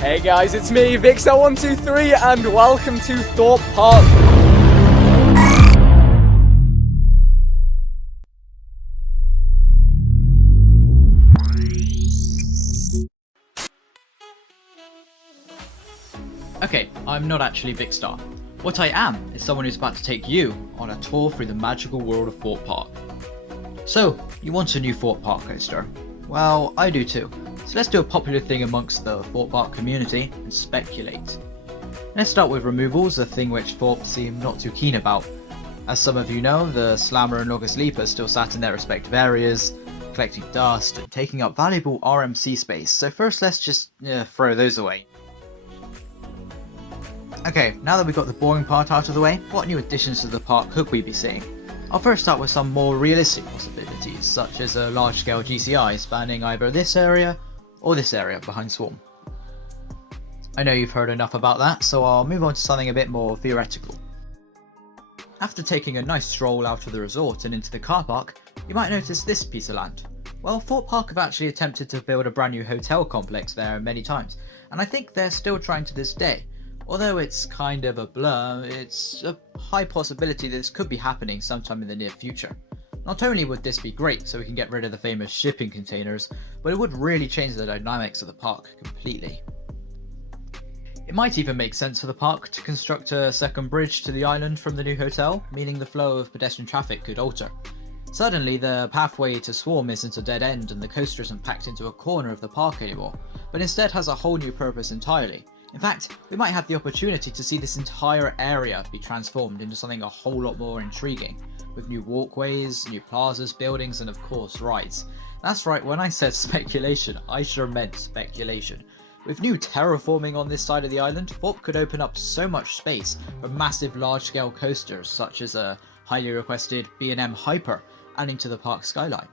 Hey guys, it's me, Vixar123, and welcome to Thorpe Park. Okay, I'm not actually Vixar. What I am is someone who's about to take you on a tour through the magical world of Thorpe Park. So, you want a new Thorpe Park coaster? Well, I do too. So let's do a popular thing amongst the Thorpe Park community and speculate. Let's start with removals, a thing which Thorpe seem not too keen about. As some of you know, the Slammer and August Leaper still sat in their respective areas, collecting dust and taking up valuable RMC space, so first let's just throw those away. Okay, now that we've got the boring part out of the way, what new additions to the park could we be seeing? I'll first start with some more realistic possibilities, such as a large-scale GCI spanning either this area or this area behind Swarm. I know you've heard enough about that, so I'll move on to something a bit more theoretical. After taking a nice stroll out of the resort and into the car park, you might notice this piece of land. Well, Thorpe Park have actually attempted to build a brand new hotel complex there many times, and I think they're still trying to this day. Although it's kind of a blur, it's a high possibility that this could be happening sometime in the near future. Not only would this be great so we can get rid of the famous shipping containers, but it would really change the dynamics of the park completely. It might even make sense for the park to construct a second bridge to the island from the new hotel, meaning the flow of pedestrian traffic could alter. Suddenly the pathway to Swarm isn't a dead end and the coaster isn't packed into a corner of the park anymore, but instead has a whole new purpose entirely. In fact, we might have the opportunity to see this entire area be transformed into something a whole lot more intriguing, with new walkways, new plazas, buildings, and of course rides. That's right, when I said speculation, I sure meant speculation. With new terraforming on this side of the island, Thorpe could open up so much space for massive large-scale coasters such as a highly requested B&M Hyper adding to the park skyline.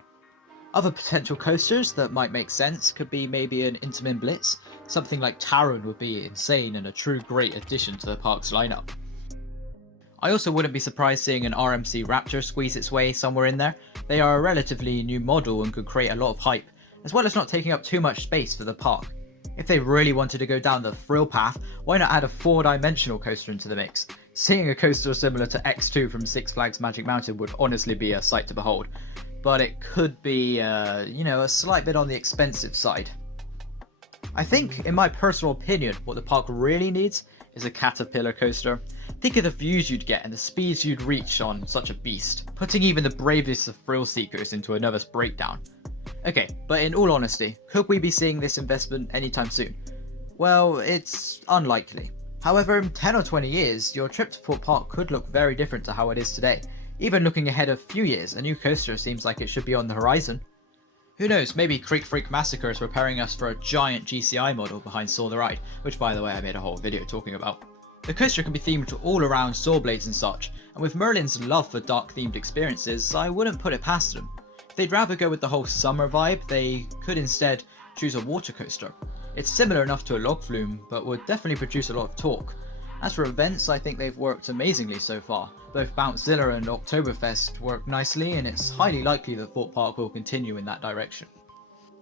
Other potential coasters that might make sense could be maybe an Intamin Blitz. Something like Taron would be insane and a true great addition to the park's lineup. I also wouldn't be surprised seeing an RMC Raptor squeeze its way somewhere in there. They are a relatively new model and could create a lot of hype, as well as not taking up too much space for the park. If they really wanted to go down the thrill path, why not add a 4-dimensional coaster into the mix? Seeing a coaster similar to X2 from Six Flags Magic Mountain would honestly be a sight to behold. But it could be, a slight bit on the expensive side. I think, in my personal opinion, what the park really needs is a Caterpillar coaster. Think of the views you'd get and the speeds you'd reach on such a beast, putting even the bravest of thrill seekers into a nervous breakdown. Okay, but in all honesty, could we be seeing this investment anytime soon? Well, it's unlikely. However, in 10 or 20 years, your trip to Thorpe Park could look very different to how it is today. Even looking ahead a few years, a new coaster seems like it should be on the horizon. Who knows, maybe Creek Freak Massacre is preparing us for a giant GCI model behind Saw the Ride, which by the way I made a whole video talking about. The coaster can be themed all around saw blades and such, and with Merlin's love for dark themed experiences, I wouldn't put it past them. If they'd rather go with the whole summer vibe, they could instead choose a water coaster. It's similar enough to a log flume, but would definitely produce a lot of torque. As for events, I think they've worked amazingly so far. Both Bouncezilla and Oktoberfest work nicely, and it's highly likely that Thorpe Park will continue in that direction.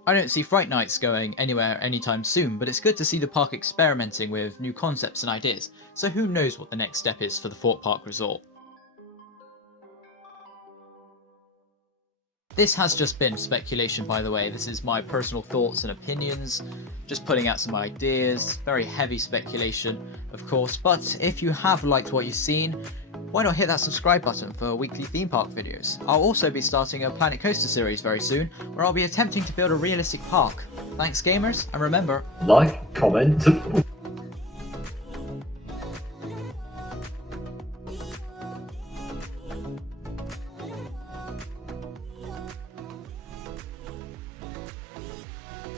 I don't see Fright Nights going anywhere anytime soon, but it's good to see the park experimenting with new concepts and ideas, so who knows what the next step is for the Thorpe Park Resort. This has just been speculation, by the way. This is my personal thoughts and opinions, just putting out some ideas, very heavy speculation, of course, but if you have liked what you've seen, why not hit that subscribe button for weekly theme park videos? I'll also be starting a Planet Coaster series very soon, where I'll be attempting to build a realistic park. Thanks gamers, and remember, like, comment,